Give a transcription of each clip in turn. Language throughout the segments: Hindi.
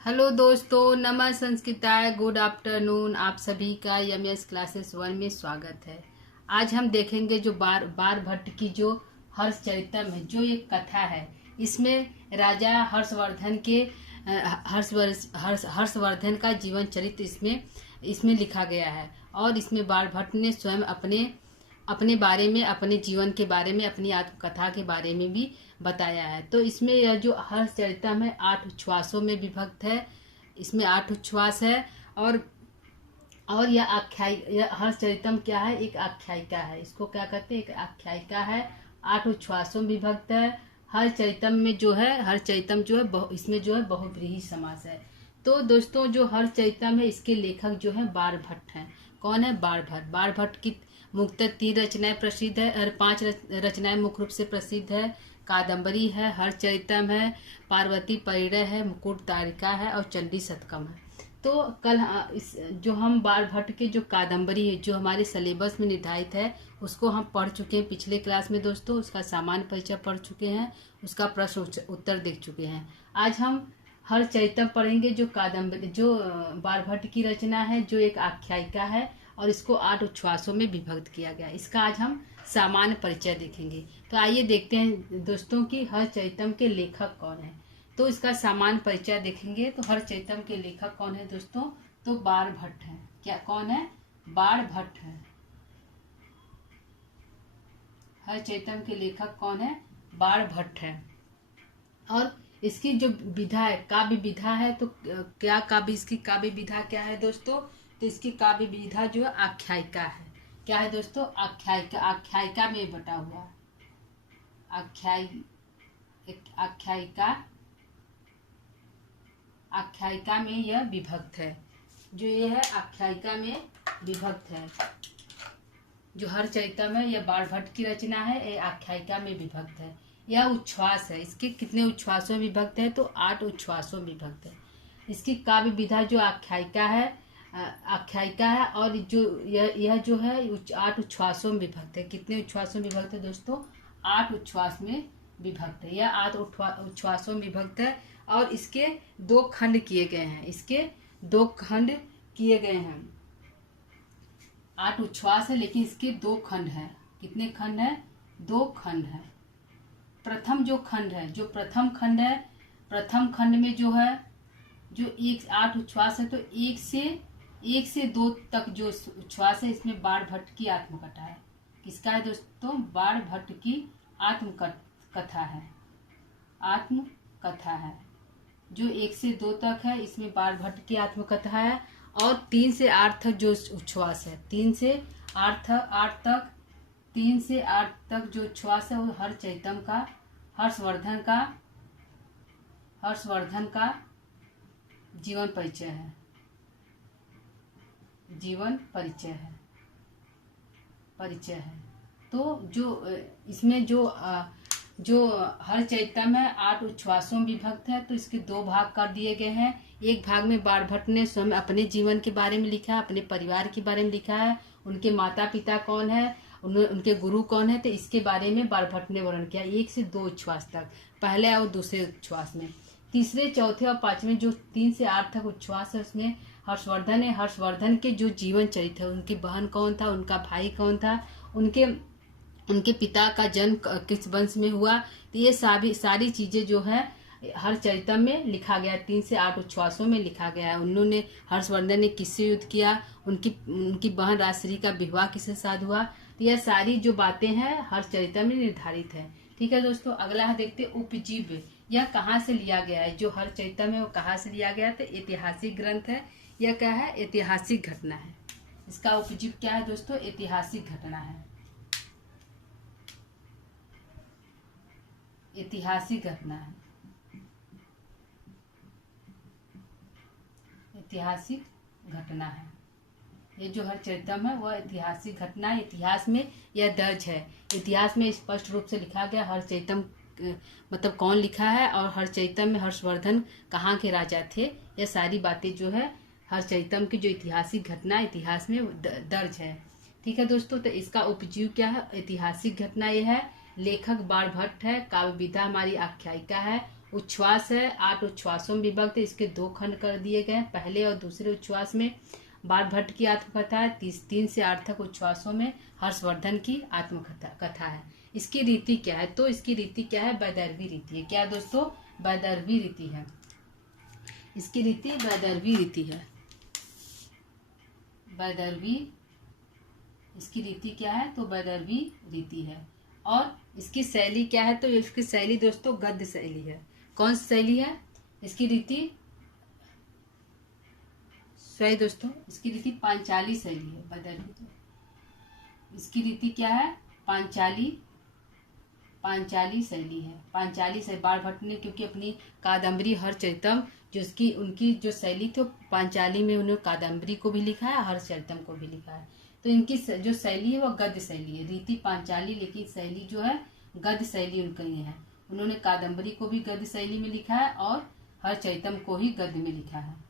हेलो दोस्तों, नमः संस्कृताय, गुड आफ्टरनून। आप सभी का यमएस क्लासेस 1 में स्वागत है। आज हम देखेंगे जो बार भट्ट की जो हर्षचरितम है, जो एक कथा है। इसमें राजा हर्षवर्धन के हर्षवर्धन का जीवन चरित्र इसमें लिखा गया है। और इसमें बार भट्ट ने स्वयं अपने बारे में, अपने जीवन के बारे में, अपनी आत्मकथा के बारे में भी बताया है। तो इसमें यह जो हर्षचरितम है 8 उच्छ्वासों में विभक्त है। इसमें 8 उच्छ्वास है। और यह हर्षचरितम क्या है? एक आख्यायिका है। इसको क्या कहते हैं? एक आख्यायिका है। 8 उच्छ्वासों में विभक्त है। हर्षचरितम जो है इसमें जो है बहुव्रीहि समास है। तो दोस्तों, जो हर्षचरितम है इसके लेखक जो है बार भट्ट हैं। कौन है? बार भट्ट की मुख्यतः 3 रचनाएं प्रसिद्ध है और 5 रचनाएं मुख्य रूप से प्रसिद्ध है। कादम्बरी है, हर्षचरितम है, पार्वती परिणय है, मुकुट तारिका है और चंडी शतकम है। तो कल जो हम बार भट्ट के जो कादम्बरी है, जो हमारे सिलेबस में निर्धारित है, उसको हम पढ़ चुके हैं पिछले क्लास में दोस्तों। उसका सामान्य परिचय पढ़ चुके हैं, उसका प्रश्न उत्तर देख चुके हैं। आज हम हर्षचरितम पढ़ेंगे, जो कादम्बरी, जो बार भट्ट की रचना है, जो एक आख्यायिका है और इसको 8 उच्छ्वासों में विभक्त किया गया। इसका आज हम सामान्य परिचय देखेंगे। तो आइए देखते हैं दोस्तों कि हर्षचरितम के लेखक कौन है। तो इसका सामान्य परिचय देखेंगे। तो हर्षचरितम के लेखक कौन है दोस्तों? तो बार भट्ट है। क्या कौन है? बार भट्ट है। हर्षचरितम के लेखक कौन है? बार भट्ट है। और इसकी जो विधा है, काव्य विधा है, तो क्या इसकी काव्य विधा क्या है दोस्तों? तो इसकी काव्य विधा जो है आख्यायिका है। क्या है दोस्तों? आख्यायिका में बटा हुआ आख्यायिका में यह विभक्त है। जो ये है आख्यायिका में विभक्त है। जो हर्षचरितम है यह बार भट्ट की रचना है, यह आख्यायिका में विभक्त है। यह उच्छ्वास है। इसके कितने उच्छ्वासों में विभक्त है? तो 8 उच्छ्वासों में विभक्त है। इसकी काव्य विधा जो आख्यायिका है और जो यह जो है 8 उच्छ्वासों में विभक्त है। कितने उच्छ्वासों में विभक्त है दोस्तों? 8 उच्छ्वास में विभक्त है। यह 8 उच्छ्वासों में विभक्त है। और इसके 2 खंड किए गए हैं। 8 उच्छ्वास है, लेकिन इसके 2 खंड है। कितने खंड है? 2 खंड है। प्रथम खंड में जो है, जो 8 उच्छ्वास है, तो 1 से 2 तक जो उच्छ्वास है, इसमें बार भट्ट की आत्मकथा है। किसका है दोस्तों? बार भट्ट की आत्मकथा है। जो 1 से 2 तक है, इसमें बार भट्ट की आत्मकथा है। और 3 से 8 तक जो उच्छ्वास है, 3 से 8 तक जो उच्छ्वास है, वो हर्षवर्धन का जीवन परिचय है। तो जो इसमें जो हर्षचरितम है 8 उच्छ्वासों में विभक्त है। तो इसके 2 भाग कर दिए गए हैं। एक भाग में बार भट्ट ने स्वयं अपने जीवन के बारे में लिखा है, अपने परिवार के बारे में लिखा है, उनके माता पिता कौन है, उनके गुरु कौन है, तो इसके बारे में बार भट्ट ने वर्णन किया 1 से 2 उच्छ्वास तक, पहले और दूसरे उच्छ्वास में। तीसरे, चौथे और 5वें जो 3 से 8 तक उच्छ्वास है, उसमें हर्षवर्धन के जो जीवन चरित्र है, उनकी बहन कौन था, उनका भाई कौन था, उनके पिता का जन्म किस वंश में हुआ, तो ये सारी चीजें जो है हर्षचरितम में लिखा गया। 3 से 8 उच्छ्वासों में लिखा गया है। हर्षवर्धन ने किससे युद्ध किया, उनकी बहन राजश्री का विवाह किसके साथ हुआ, तो यह सारी जो बातें हैं हर्षचरितम में निर्धारित है। ठीक है दोस्तों, अगला है देखते उपजीव्य। यह कहाँ से लिया गया है? जो हर्षचरितम है वो कहाँ से लिया गया? तो ऐतिहासिक ग्रंथ है। यह क्या है? ऐतिहासिक घटना है। इसका उपजीव्य क्या है दोस्तों? ऐतिहासिक घटना है। ऐतिहासिक घटना है। ये जो हर्षचरितम है वह ऐतिहासिक घटना है। इतिहास में यह दर्ज है। इतिहास में स्पष्ट रूप से लिखा गया हर्षचरितम मतलब कौन लिखा है, और हर्षचरितम में हर्षवर्धन कहाँ के राजा थे। यह सारी बातें जो है हर्षचरितम की जो ऐतिहासिक घटना इतिहास में दर्ज है। ठीक है दोस्तों, तो इसका उपजीव क्या है? ऐतिहासिक घटना यह है। लेखक बार भट्ट है। काव्य विधा हमारी आख्यायिका है। उच्छ्वास है 8 उच्छ्वासों में विभक्त है। इसके 2 खंड कर दिए गए हैं। पहले और दूसरे उच्छ्वास में बालभट्ट की आत्मकथा है। 3 से 8 तक उच्छ्वासों में हर्षवर्धन की आत्मकथा है। इसकी रीति क्या है? तो इसकी रीति क्या है? वैदर्भी रीति है। क्या दोस्तों? वैदर्भी रीति है। इसकी रीति वैदर्भी रीति है। वैदर्भी, इसकी रीति क्या है? तो वैदर्भी रीति है। और इसकी शैली क्या है? तो इसकी शैली दोस्तों गद्य शैली है। कौन सी शैली है? इसकी रीति सही दोस्तों, इसकी रीति पांचाली शैली है। वैदर्भी, इसकी रीति क्या है? पांचाली शैली है। पांचाली से बालभट्ट ने, क्योंकि अपनी कादम्बरी हरचरितम जो उनकी जो शैली थी पांचाली में, उन्होंने कादम्बरी को भी लिखा है, हरचरितम को भी लिखा है। तो इनकी जो शैली है वो गद्य शैली है। रीति पांचाली, लेकिन शैली जो है गद्य शैली उनकी है। उन्होंने कादम्बरी को भी गद्य शैली में लिखा है और हरचरितम को ही गद्य में लिखा है।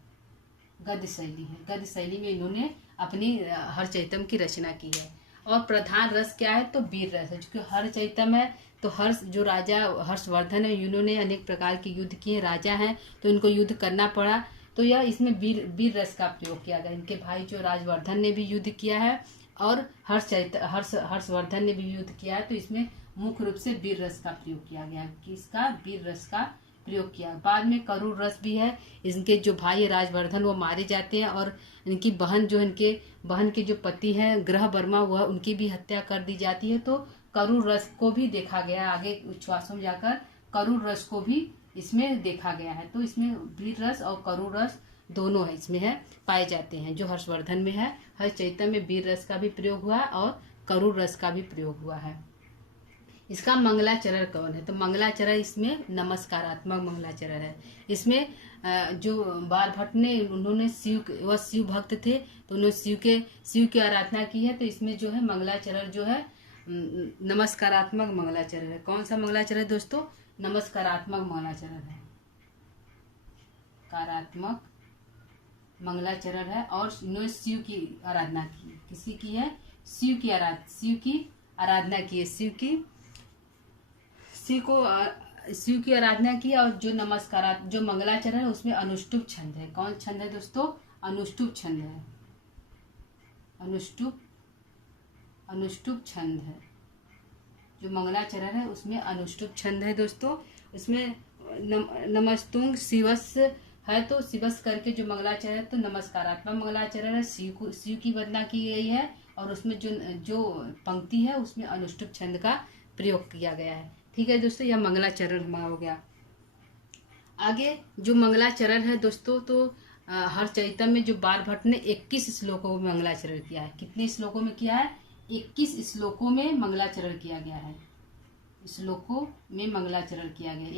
गद्य शैली है। गद्य शैली में इन्होंने अपनी हरचरितम की रचना की है। और प्रधान रस क्या है? तो वीर रस है। क्योंकि हरचरितम है तो जो राजा हर्षवर्धन है, इन्होंने अनेक प्रकार के युद्ध किए, राजा हैं तो इनको युद्ध करना पड़ा। तो यह इसमें वीर रस का प्रयोग किया गया। इनके भाई जो राजवर्धन ने भी युद्ध किया है और हर्षवर्धन ने भी युद्ध किया है। तो इसमें मुख्य रूप से वीर रस का प्रयोग किया गया। किसका? वीर रस का प्रयोग किया। बाद में करूर रस भी है। इनके जो भाई राजवर्धन वो मारे जाते हैं और इनकी बहन इनके बहन के जो पति हैं ग्रह वर्मा, वह उनकी भी हत्या कर दी जाती है। तो करूर रस को भी देखा गया। आगे उच्छ्वासों में जाकर करूर रस को भी इसमें देखा गया है। तो इसमें वीर रस और करूर रस दोनों है इसमें है पाए जाते हैं। जो हर्षवर्धन में है, हरचरितम में वीर रस का भी प्रयोग हुआ और करूर रस का भी प्रयोग हुआ है। इसका मंगलाचरण कौन है? तो मंगलाचरण इसमें नमस्कारात्मक मंगलाचरण है। इसमें जो बालभट्ट ने, उन्होंने वह शिव भक्त थे तो उन्होंने शिव की आराधना की है। तो इसमें जो है मंगलाचरण जो है नमस्कारात्मक मंगलाचरण है। कौन सा मंगलाचरण है दोस्तों? नमस्कारात्मक मंगलाचरण है। कारात्मक मंगलाचरण है। और इन्होंने शिव की आराधना की। किसी की है? शिव की आराधना की है। शिव की आराधना की। और जो मंगलाचरण है उसमें अनुष्टुप छंद है। कौन छंद है दोस्तों? अनुष्टुप छंद है। अनुष्टुप छंद है। जो मंगलाचरण है उसमें अनुष्टुप छंद है दोस्तों। उसमें नमस्तुंग शिवस है। तो शिवस करके जो मंगलाचरण है तो नमस्कारात्मक मंगलाचरण है। शिव की वंदना की गई है। और उसमें जो पंक्ति है उसमें अनुष्टुप छंद का प्रयोग किया गया है। ठीक है दोस्तों, यह मंगलाचरण हो गया। आगे जो मंगलाचरण है दोस्तों, तो हरचरितम में जो बालभट्ट ने 21 श्लोकों में मंगलाचरण किया है। कितने श्लोकों में किया है? 21 श्लोकों में मंगलाचरण किया गया है। श्लोकों में मंगलाचरण किया गया।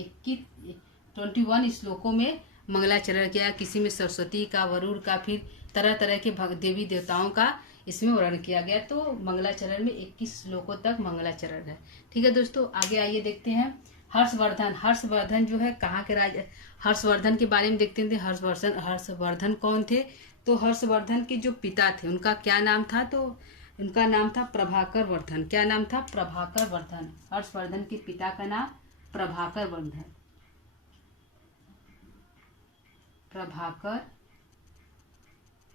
21 श्लोकों में मंगलाचरण किया। किसी में सरस्वती का, वरुण का, फिर तरह तरह के देवी देवताओं का इसमें वर्णन किया गया। तो मंगलाचरण में 21 श्लोकों तक मंगलाचरण है। ठीक है दोस्तों, आगे आइए देखते हैं हर्षवर्धन जो है कहाँ के राजा। हर्षवर्धन के बारे में देखते हैं। हर्षवर्धन कौन थे? तो हर्षवर्धन के जो पिता थे उनका क्या नाम था? तो उनका नाम था प्रभाकर वर्धन। क्या नाम था? प्रभाकर वर्धन। हर्षवर्धन के पिता का नाम प्रभाकर वर्धन।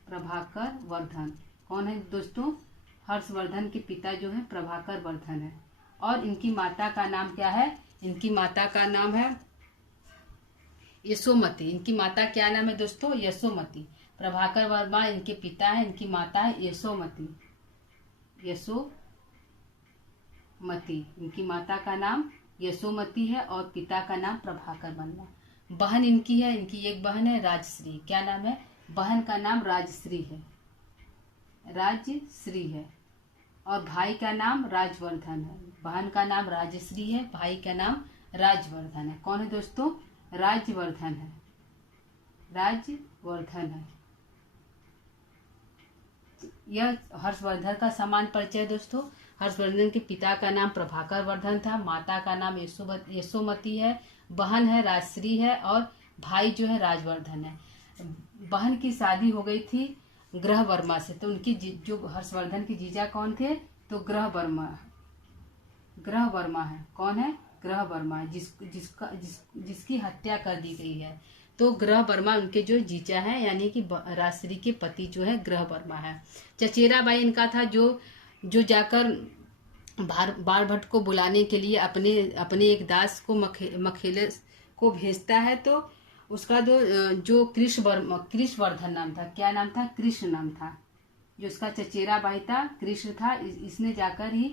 प्रभाकर वर्धन कौन है दोस्तों? हर्षवर्धन के पिता जो है प्रभाकर वर्धन है। और इनकी माता का नाम क्या है? इनकी माता का नाम है यशोमती। इनकी माता क्या नाम है दोस्तों? यशोमती। प्रभाकर वर्मा इनके पिता है, इनकी माता है यशोमती। इनकी माता का नाम यशोमती है और पिता का नाम प्रभाकर वर्मा। बहन इनकी है, इनकी एक बहन है राजश्री। क्या नाम है? बहन का नाम राजश्री है। और भाई का नाम राजवर्धन है। बहन का नाम राजश्री है, भाई का नाम राजवर्धन है। कौन है दोस्तों? राजवर्धन है। यह हर्षवर्धन का समान परिचय दोस्तों। हर्षवर्धन के पिता का नाम प्रभाकर वर्धन था, माता का नाम यशोमती है, बहन है राजश्री है और भाई जो है राजवर्धन है। बहन की शादी हो गई थी ग्रह वर्मा से। तो उनकी जो हर्षवर्धन के जीजा कौन थे? तो ग्रह वर्मा है। कौन है? ग्रह वर्मा जिसकी हत्या कर दी गई है। तो ग्रह वर्मा उनके जो जीजा हैं, यानी कि राजश्री के पति जो है ग्रह वर्मा है। चचेरा भाई इनका था जो जाकर बार भट्ट को बुलाने के लिए अपने एक दास को मखेले को भेजता है। तो उसका जो कृष्णवर्धन नाम था, क्या नाम था, कृष्ण नाम था। जो उसका चचेरा भाई था कृष्ण था, इसने जाकर ही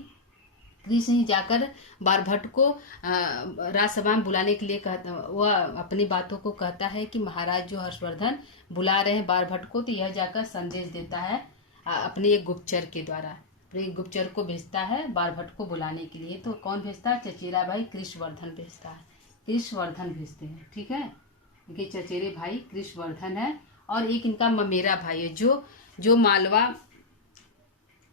कृष्ण ही जाकर बारभट्ट को राजसभा में बुलाने के लिए कहता, वह अपनी बातों को कहता है कि महाराज जो हर्षवर्धन बुला रहे हैं बारभट्ट को। तो यह जाकर संदेश देता है अपने एक गुप्तचर के द्वारा, अपने गुप्तचर को भेजता है बारभट्ट को बुलाने के लिए। तो कौन भेजता है, चचेरा भाई कृष्णवर्धन भेजता है, कृष्णवर्धन भेजते हैं। ठीक है, इनके चचेरे भाई कृष्णवर्धन है और एक इनका ममेरा भाई है जो मालवा,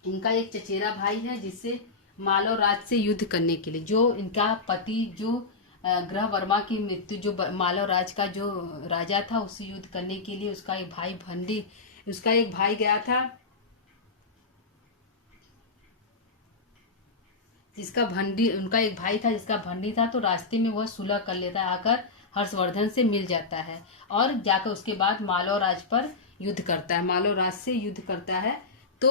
इनका एक चचेरा भाई है जिससे मालव राज से युद्ध करने के लिए, जो इनका पति जो ग्रह वर्मा की मृत्यु, जो मालव राज का जो राजा था उससे युद्ध करने के लिए उसका एक भाई गया था, उनका एक भाई था जिसका भंडी था। तो रास्ते में वह सुलह कर लेता है, आकर हर्षवर्धन से मिल जाता है और जाकर उसके बाद मालव राज पर युद्ध करता है, मालव राज से युद्ध करता है। तो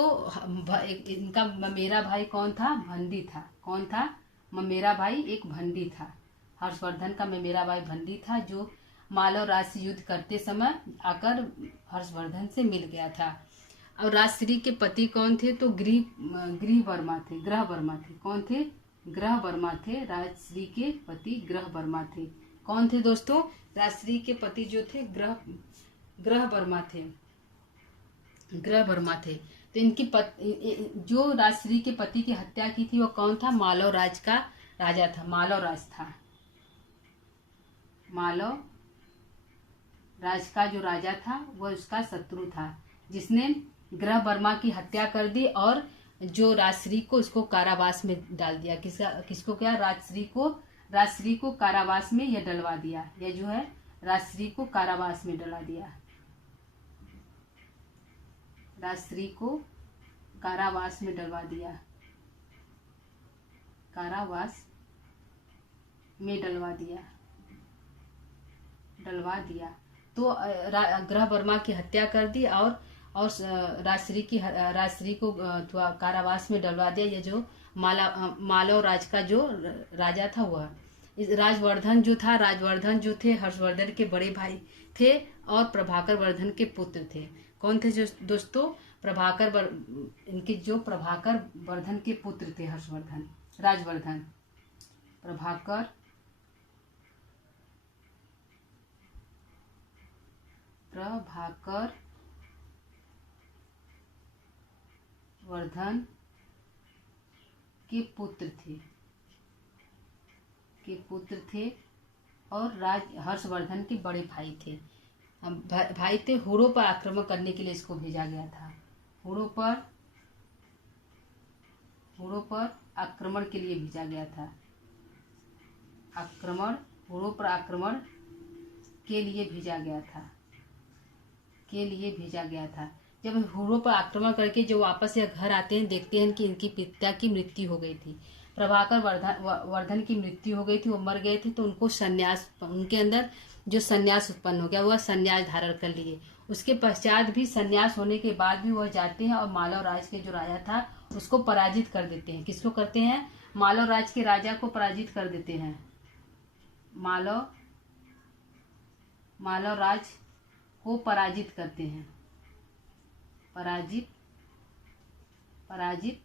इनका ममेरा भाई कौन था, भंडी था। कौन था, ममेरा भाई एक भंडी था। हर्षवर्धन का ममेरा भाई भंडी था, जो मालव राज से युद्ध करते समय आकर हर्षवर्धन से मिल गया था। और राजश्री के पति कौन थे, तो ग्रह वर्मा थे। कौन थे, ग्रह वर्मा थे। राजश्री के पति ग्रह वर्मा थे। कौन थे दोस्तों, राजश्री के पति जो थे ग्रह वर्मा थे। तो इनकी जो राजश्री के पति की हत्या की थी वो कौन था, मालव राज का राजा था, मालव राज का जो राजा था वह उसका शत्रु था, जिसने ग्रह वर्मा की हत्या कर दी और जो राजश्री को उसको कारावास में डाल दिया। किसको क्या, राजश्री को कारावास में यह डलवा दिया। यह जो है राजश्री को कारावास में डला दिया, राजश्री को कारावास में डलवा दिया, कारावास में डलवा दिया। तो ग्रह वर्मा की हत्या कर दी और राजश्री को कारावास में डलवा दिया। ये जो मालव राज का जो राजा था वह राजवर्धन जो थे हर्षवर्धन के बड़े भाई थे और प्रभाकर वर्धन के पुत्र थे। कौन थे जो दोस्तों, प्रभाकर वर्धन के पुत्र थे राजवर्धन। प्रभाकर वर्धन के पुत्र थे और हर्षवर्धन के बड़े भाई थे। हुरों पर आक्रमण करने के लिए इसको भेजा गया था। हुरों पर आक्रमण के लिए भेजा गया था। हुरों पर आक्रमण के लिए भेजा गया था। जब हुरों पर आक्रमण करके जो वापस यह घर आते हैं, देखते हैं कि इनकी पिता की मृत्यु हो गई थी, प्रभाकर वर्धन की मृत्यु हो गई थी, वो मर गए थे। तो उनके अंदर जो संन्यास उत्पन्न हो गया, वह संन्यास धारण कर लिए। उसके पश्चात भी संन्यास होने के बाद भी वह जाते हैं और मालव राज के जो राजा था उसको पराजित कर देते हैं। किसको करते हैं, मालव राज के राजा को पराजित कर देते हैं। मालव राज को पराजित करते हैं, पराजित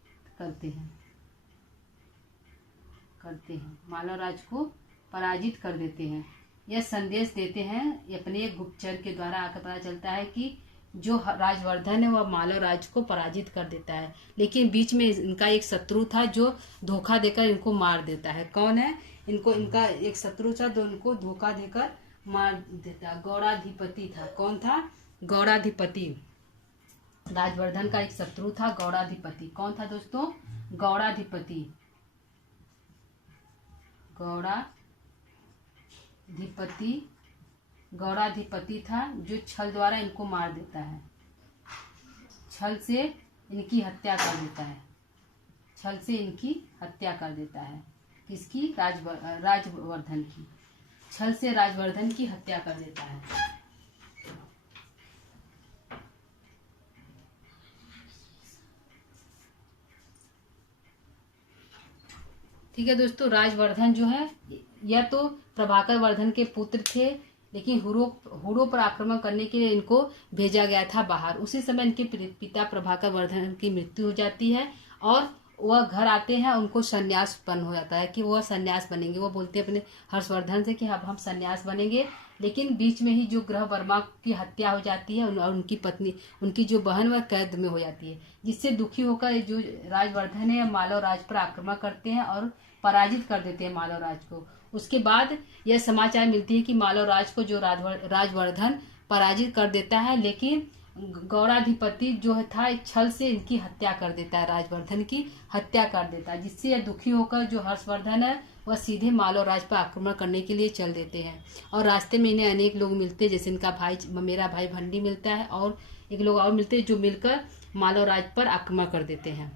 करते हैं, मालव राज को पराजित कर देते हैं। यह संदेश देते हैं अपने गुप्तचर के द्वारा। आकर पता चलता है कि जो राजवर्धन है वह मालव राज को पराजित कर देता है, लेकिन बीच में इनका एक शत्रु था जो धोखा देकर इनको मार देता है। कौन है, इनका एक शत्रु था जो इनको धोखा देकर मार देता, गौड़ाधिपति था। कौन था, गौड़ाधिपति। राजवर्धन का एक शत्रु था गौड़ाधिपति। कौन था दोस्तों, गौड़ाधिपति था, जो छल द्वारा इनको मार देता है, छल से इनकी हत्या कर देता है। किसकी? राजवर्धन की। छल से राजवर्धन की हत्या कर देता है। ठीक है दोस्तों, राजवर्धन जो है यह तो प्रभाकर वर्धन के पुत्र थे, लेकिन हुरों पर आक्रमण करने के लिए इनको भेजा गया था बाहर। उसी समय इनके पिता प्रभाकर वर्धन की मृत्यु हो जाती है और वह घर आते हैं, उनको संन्यास उत्पन्न हो जाता है कि वह संन्यास बनेंगे। वो बोलते हैं अपने हर्षवर्धन से कि अब हम संन्यास बनेंगे, लेकिन बीच में ही जो ग्रह वर्मा की हत्या हो जाती है और उनकी पत्नी, उनकी जो बहन, वह कैद में हो जाती है, जिससे दुखी होकर जो राजवर्धन है मालव राज पर आक्रमण करते हैं और पराजित कर देते हैं मालव राज को। उसके बाद यह समाचार मिलती है कि मालव राज को जो राजवर्धन पराजित कर देता है, लेकिन गौड़ाधिपति जो था छल से इनकी हत्या कर देता है, राजवर्धन की हत्या कर देता है, जिससे यह दुखी होकर जो हर्षवर्धन है वह सीधे मालव राज पर आक्रमण करने के लिए चल देते हैं। और रास्ते में इन्हें अनेक लोग मिलते हैं, जैसे इनका भाई मेरा भाई भंडी मिलता है और एक लोग और मिलते हैं जो मिलकर मालव राज पर आक्रमण कर देते हैं।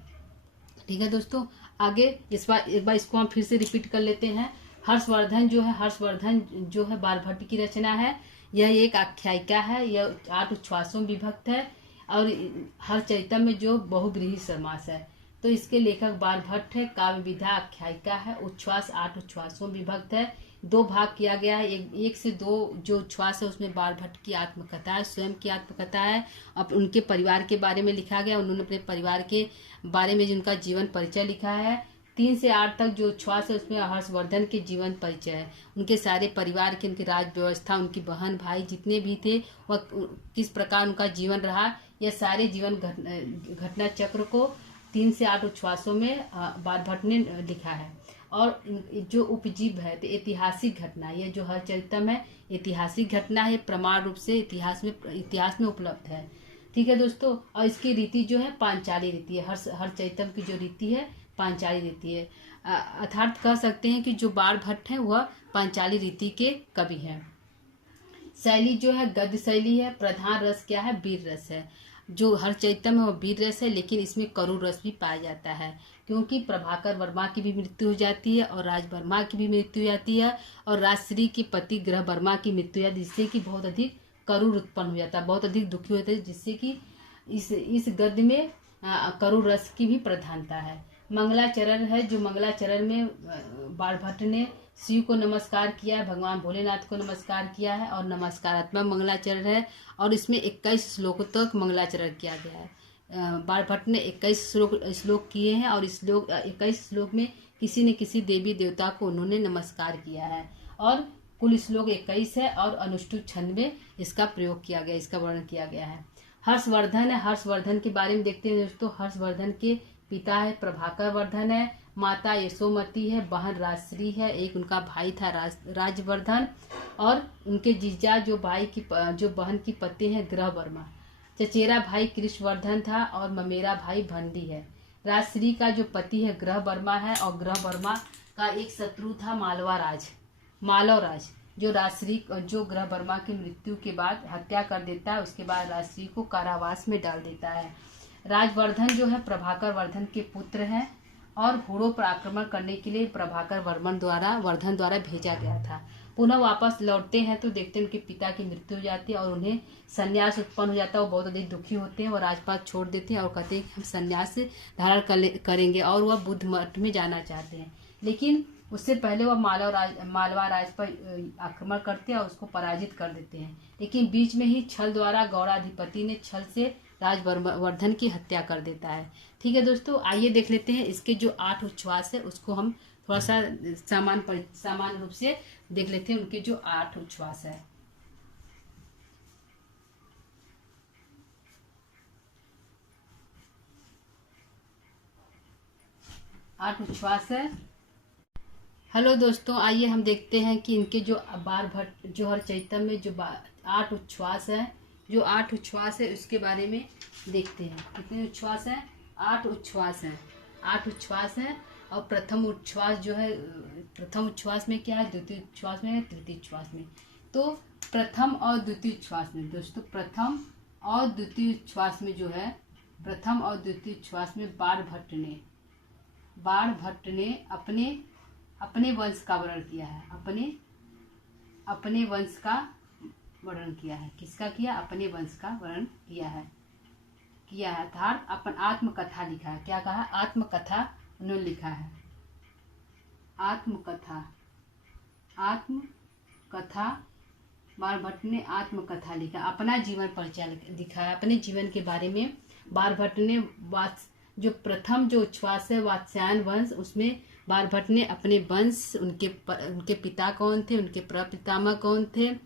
ठीक है दोस्तों, आगे एक बार इसको हम फिर से रिपीट कर लेते हैं। हर्षवर्धन जो है बालभट्ट की रचना है। यह एक आख्यायिका है, यह 8 उच्छ्वासों में विभक्त है और हर चरित्र में जो बहुव्रीहि समास है। तो इसके लेखक बालभट्ट है। काव्य विधा आख्यायिका है, उच्छ्वास 8 उच्छ्वासों में विभक्त है। 2 भाग किया गया है, एक से 2 जो उच्छ्वास है उसमें बालभट्ट की आत्मकथा है, स्वयं की आत्मकथा है। अब उनके परिवार के बारे में लिखा गया, उन्होंने अपने परिवार के बारे में जिनका जीवन परिचय लिखा है। 3 से 8 तक जो उच्छ्वास है उसमें हर्षवर्धन के जीवन परिचय है, उनके सारे परिवार के, उनकी राज व्यवस्था, उनकी बहन भाई जितने भी थे वह किस प्रकार उनका जीवन रहा, यह सारे जीवन घटना चक्र को 3 से 8 उच्छ्वासों में बालभट्ट ने लिखा है। और जो उपजीव है तो ऐतिहासिक घटना, यह जो हर चरितम है ऐतिहासिक घटना है, प्रमाण रूप से इतिहास में उपलब्ध है। ठीक है दोस्तों, और इसकी रीति जो है पांचाली रीति है। हर चरितम की जो रीति है पांचाली रीति है। अर्थात कह सकते हैं कि जो बालभट्ट है वह पांचाली रीति के कवि हैं। शैली जो है गद्य शैली है। प्रधान रस क्या है? वीर रस है। जो हर चरित्र में वो वीर रस है, लेकिन इसमें करुण रस भी पाया जाता है, क्योंकि प्रभाकर वर्मा की भी मृत्यु हो जाती है और राज वर्मा की भी मृत्यु हो जाती है और राजश्री के पति ग्रह वर्मा की मृत्यु हो जाती है, जिससे कि बहुत अधिक करुण उत्पन्न हो जाता है, बहुत अधिक दुखी होते हैं, जिससे कि इस गद्य में करुण रस की भी प्रधानता है। मंगलाचरण है, जो मंगलाचरण में बालभट्ट ने शिव को नमस्कार किया है, भगवान भोलेनाथ को नमस्कार किया है और नमस्कारात्मक मंगलाचरण है और इसमें 21 श्लोकों तक मंगलाचरण किया गया है। बालभट्ट ने 21 श्लोक किए हैं और इस 21 श्लोक में किसी न किसी देवी देवता को उन्होंने नमस्कार किया है और कुल श्लोक 21 है और अनुष्टुप छंद में इसका प्रयोग किया गया, इसका वर्णन किया गया है। हर्षवर्धन है, हर्षवर्धन के बारे में देखते हैं दोस्तों। हर्षवर्धन के पिता है प्रभाकर वर्धन है, माता यशोमती है, बहन राजश्री है, एक उनका भाई था राजवर्धन और उनके जीजा जो बहन की पति है ग्रह वर्मा। चचेरा भाई कृष्णवर्धन था और ममेरा भाई भंडी है। राजश्री का जो पति है ग्रह वर्मा है और ग्रह वर्मा का एक शत्रु था मालव राज, जो ग्रह वर्मा की मृत्यु के बाद हत्या कर देता है। उसके बाद राजश्री को कारावास में डाल देता है। राजवर्धन जो है प्रभाकर वर्धन के पुत्र हैं और हुड़ों पर आक्रमण करने के लिए प्रभाकर वर्धन द्वारा भेजा गया था। पुनः वापस लौटते हैं तो देखते हैं उनके पिता की मृत्यु हो जाती है और उन्हें संन्यास उत्पन्न हो जाता है। वो बहुत अधिक दुखी होते हैं और राजपाट छोड़ देते हैं और कहते हैं कि हम संन्यास धारण करेंगे और वह बुद्ध मठ में जाना चाहते हैं। लेकिन उससे पहले वह मालवा राज पर आक्रमण करते हैं और उसको पराजित कर देते हैं। लेकिन बीच में ही छल द्वारा गौड़ाधिपति ने छल से राजवर्धन की हत्या कर देता है। ठीक है दोस्तों, आइए देख लेते हैं इसके जो 8 उच्छ्वास है उसको हम थोड़ा सा सामान्य रूप से देख लेते हैं। उनके जो 8 उच्छ्वास है, हेलो दोस्तों, आइए हम देखते हैं कि इनके जो बालभट्ट जो हर चरित्र में जो 8 उच्छ्वास है, जो 8 उच्छ्वास है उसके बारे में देखते हैं। कितने उच्छ्वास हैं? 8 उच्छ्वास हैं। 8 उच्छ्वास हैं और प्रथम उच्छ्वास जो है, प्रथम उच्छ्वास में क्या है, द्वितीय उच्छ्वास में है, तृतीय उच्छ्वास में। तो प्रथम और द्वितीय उच्छ्वास में दोस्तों, प्रथम और द्वितीय उच्छ्वास में जो है, प्रथम और द्वितीय उच्छ्वास में बालभट्ट ने अपने वंश का वर्णन किया है। अपने वंश का वर्णन किया है। किसका किया? अपने वंश का वर्णन किया है अर्थात अपन आत्मकथा लिखा है। क्या कहा? आत्मकथा उन्होंने लिखा है। आत्मकथा बाणभट्ट ने आत्मकथा लिखा, अपना जीवन परिचय लिखा है। अपने जीवन के बारे में बाणभट्ट ने जो प्रथम जो उच्छ्वास है वात्स्यायन वंश, उसमें बाणभट्ट ने अपने वंश, उनके पिता कौन थे, उनके प्रपितामह कौन थे,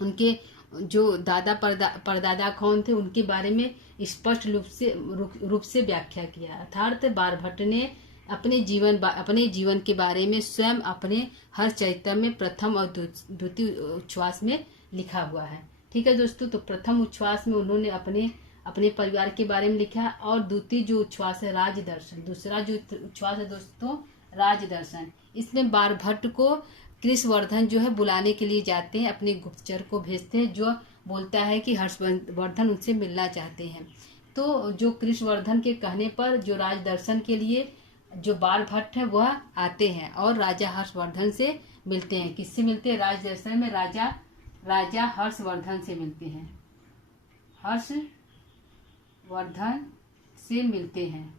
उनके जो दादा परदादा कौन थे, उनके बारे में स्पष्ट रूप से व्याख्या किया। अर्थात बाणभट्ट ने अपने जीवन के बारे में स्वयं अपने हर चरित्र में प्रथम और द्वितीय उच्छ्वास में लिखा हुआ है। ठीक है दोस्तों, तो प्रथम उच्छ्वास में उन्होंने अपने परिवार के बारे में लिखा, और द्वितीय जो उच्छ्वास है राजदर्शन, दूसरा जो उच्छ्वास है दोस्तों राजदर्शन, इसमें बाणभट्ट को कृष्णवर्धन जो है बुलाने के लिए जाते हैं, अपने गुप्तचर को भेजते हैं जो बोलता है कि हर्षवर्धन उनसे मिलना चाहते हैं। तो जो कृष्णवर्धन के कहने पर जो राजदर्शन के लिए जो बाणभट्ट है वह आते हैं और राजा हर्षवर्धन से मिलते हैं। किससे मिलते हैं? राजदर्शन में राजा हर्षवर्धन से मिलते हैं। हर्षवर्धन से मिलते हैं।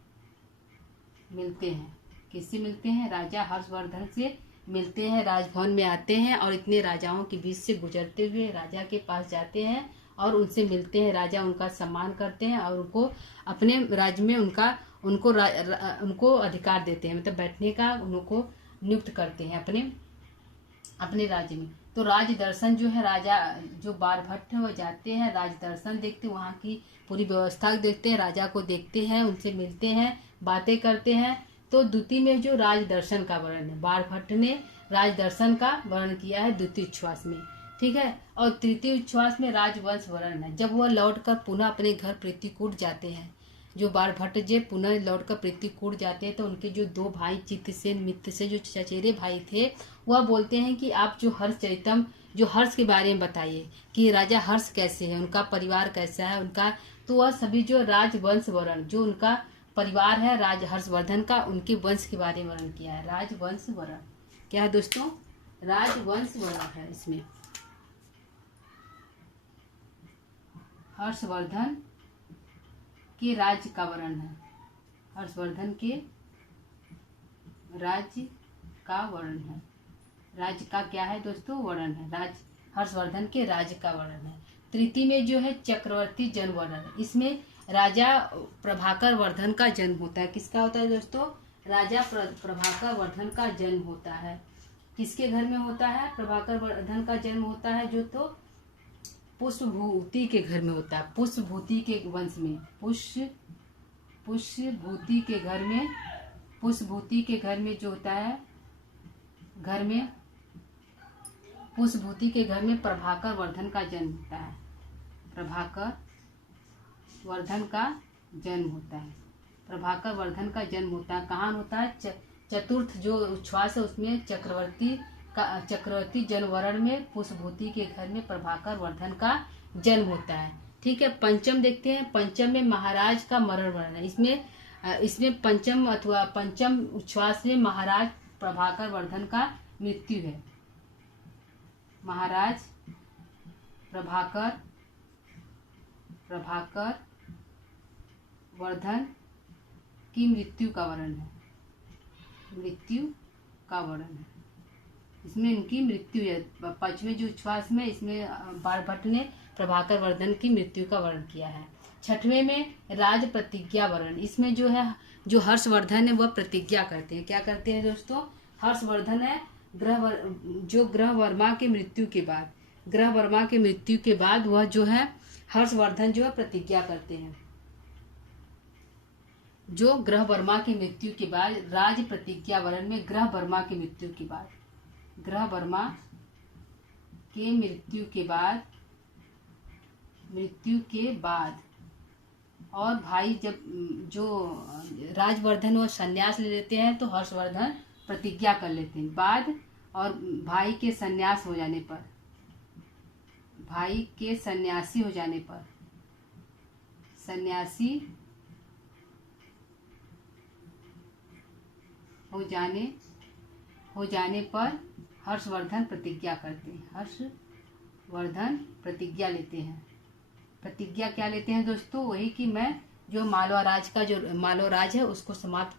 किससे मिलते हैं? राजा हर्षवर्धन से मिलते हैं। राजभवन में आते हैं और इतने राजाओं के बीच से गुजरते हुए राजा के पास जाते हैं और उनसे मिलते हैं। राजा उनका सम्मान करते हैं और उनको अपने राज्य में उनको अधिकार देते हैं, मतलब बैठने का उनको नियुक्त करते हैं अपने राज्य में। तो राजदर्शन जो है, राजा जो बाणभट्ट है वो जाते हैं, राजदर्शन देखते हैं, वहाँ की पूरी व्यवस्था देखते हैं, राजा को देखते हैं, उनसे मिलते हैं, बातें करते हैं। तो द्वितीय में जो राजदर्शन का वर्णन है, बाणभट्ट ने राजदर्शन का वर्णन किया है द्वितीय उच्छ्वास में। ठीक है, और तृतीय उच्छ्वास में राजवंश वर्णन है। जब वह लौटकर पुनः अपने घर पृथ्वीकूट जाते हैं, जो बाणभट्ट जी पुनः लौटकर पृथ्वीकूट जाते हैं, तो उनके जो दो भाई चित्रसेन मित्रसेन जो चचेरे भाई थे, वह बोलते हैं कि आप जो हर्ष के बारे में बताइए कि राजा हर्ष कैसे है, उनका परिवार कैसा है उनका। तो वह सभी जो राजवंश वर्णन, जो उनका परिवार है राज हर्षवर्धन का, उनके वंश के बारे में वर्णन किया है। राजवंश वर्णन क्या है दोस्तों? राजवंश वर्णन है। इसमें हर्षवर्धन के राज्य का वर्णन है। हर्षवर्धन के राज्य का वर्णन है। राज्य का क्या है दोस्तों? वर्णन है। हर्षवर्धन के राज्य का वर्णन है। तृतीय में जो है चक्रवर्ती जन्म वर्णन, इसमें राजा प्रभाकर वर्धन का जन्म होता है। किसका होता है दोस्तों? राजा प्रभाकर वर्धन का जन्म होता है। किसके घर में होता है? प्रभाकर वर्धन का जन्म होता है जो तो पुष्पभूति के घर में होता है। पुष्पभूति के वंश में, पुष्पभूति के घर में जो होता है, पुष्पभूति के घर में प्रभाकर वर्धन का जन्म होता है। प्रभाकर वर्धन का जन्म होता है। प्रभाकर वर्धन का जन्म होता है। कहाँ होता है? चतुर्थ जो उच्छ्वास है उसमें चक्रवर्ती जनवरण में पुष्पभूति के घर में प्रभाकर वर्धन का जन्म होता है। ठीक है, पंचम देखते हैं। पंचम में महाराज का मरण वर्णन है। इसमें पंचम उच्छ्वास में महाराज प्रभाकर वर्धन का मृत्यु है। महाराज प्रभाकर वर्धन की मृत्यु का वर्णन है। इसमें इनकी मृत्यु है। पांचवें जो उच्छ्वास में इसमें बाणभट्ट ने प्रभाकर वर्धन की मृत्यु का वर्णन किया है। छठवें में राज प्रतिज्ञा वर्णन, इसमें जो है जो हर्षवर्धन है वह प्रतिज्ञा करते हैं। क्या करते हैं दोस्तों? हर्षवर्धन है ग्रह वर्मा के मृत्यु के बाद वह जो है हर्षवर्धन जो है प्रतिज्ञा करते हैं। जो ग्रह वर्मा की मृत्यु के बाद राज प्रतिज्ञा वर्णन में ग्रह वर्मा की मृत्यु के बाद और भाई जब जो राजवर्धन वो संन्यास ले लेते हैं तो हर्षवर्धन प्रतिज्ञा कर लेते हैं। बाद और भाई के सन्यासी हो जाने पर हो जाने पर हर्षवर्धन प्रतिज्ञा करते हैं। हर्षवर्धन प्रतिज्ञा लेते हैं। प्रतिज्ञा क्या लेते हैं दोस्तों? वही कि मैं जो मालवा राज है उसको समाप्त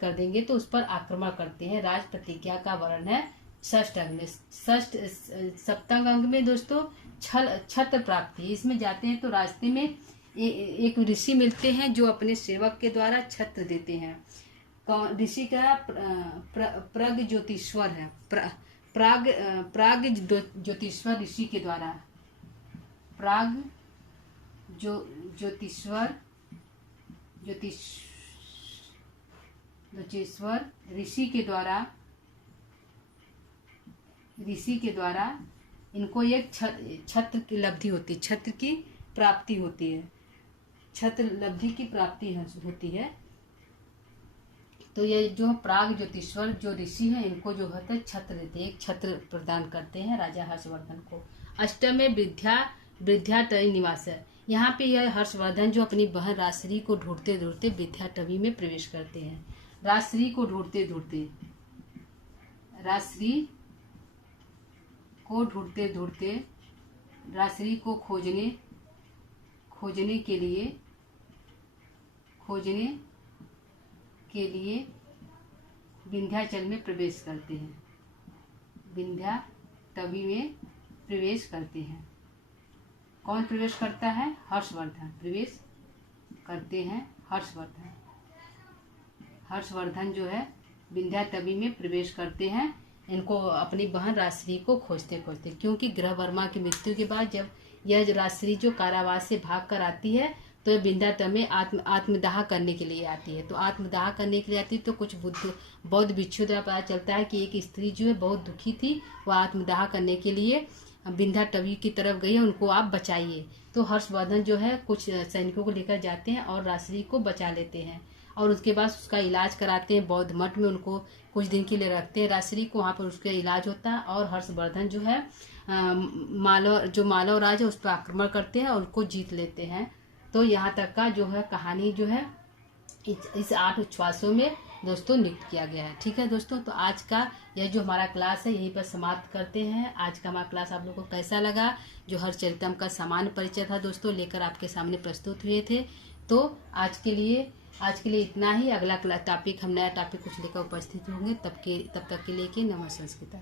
कर देंगे, तो उस पर आक्रमण करते हैं। राज प्रतिज्ञा का वर्णन है षष्ठ अंग में। सप्तम अंग में दोस्तों छत्र प्राप्ति। इसमें जाते हैं तो रास्ते में एक ऋषि मिलते हैं जो अपने सेवक के द्वारा छत्र देते हैं। ऋषि का प्राग ज्योतिश्वर है। प्राग ज्योतिश्वर ऋषि के द्वारा, प्राग ज्योतिश्वर ऋषि के द्वारा इनको एक छत्र की लब्धि होती है, छत्र की प्राप्ति होती है, छत्र लब्धि की प्राप्ति होती है। तो ये जो प्राग ज्योतिश्वर जो ऋषि है इनको जो होता है छत्र देते हैं, एक छत्र प्रदान करते हैं राजा हर्षवर्धन को। अष्टम में विद्याटवी निवास है। यहाँ पे यह हर्षवर्धन जो अपनी बहन राजश्री को ढूंढते ढूंढते विद्याटवी में प्रवेश करते हैं। राजश्री को ढूंढते ढूंढते राजश्री को खोजने के लिए विंध्याचल में प्रवेश करते हैं। विंध्याटवी में प्रवेश करते हैं। कौन प्रवेश करता है? हर्षवर्धन प्रवेश करते हैं। हर्षवर्धन जो है विंध्याटवी में प्रवेश करते हैं, इनको अपनी बहन राजश्री को खोजते खोजते, क्योंकि ग्रहवर्मा की मृत्यु के बाद जब यह राजश्री जो कारावास से भाग कर आती है तो यह विंध्याटवी में आत्मदाह करने के लिए आती है। तो आत्मदाह करने के लिए आती है तो कुछ बौद्ध भिक्षु द्वारा पता चलता है कि एक स्त्री जो है बहुत दुखी थी, वह आत्मदाह करने के लिए विंध्याटवी की तरफ गई है, उनको आप बचाइए। तो हर्षवर्धन जो है कुछ सैनिकों को लेकर जाते हैं और राजश्री को बचा लेते हैं और उसके बाद उसका इलाज कराते हैं। बौद्ध मठ में उनको कुछ दिन के लिए रखते हैं राजश्री को, वहाँ पर उसका इलाज होता है। और हर्षवर्धन जो है मालव राज है उस पर आक्रमण करते हैं और उनको जीत लेते हैं। तो यहाँ तक का जो है कहानी जो है इस 8 उच्छ्वासों में दोस्तों नियुक्त किया गया है। ठीक है दोस्तों, तो आज का यह जो हमारा क्लास है यहीं पर समाप्त करते हैं। आज का हमारा क्लास आप लोगों को कैसा लगा? जो हर्षचरितम का सामान्य परिचय था दोस्तों लेकर आपके सामने प्रस्तुत हुए थे। तो आज के लिए इतना ही। अगला टॉपिक हम नया टॉपिक कुछ लेकर उपस्थित होंगे। तब तक के लिए नमः संस्कृता।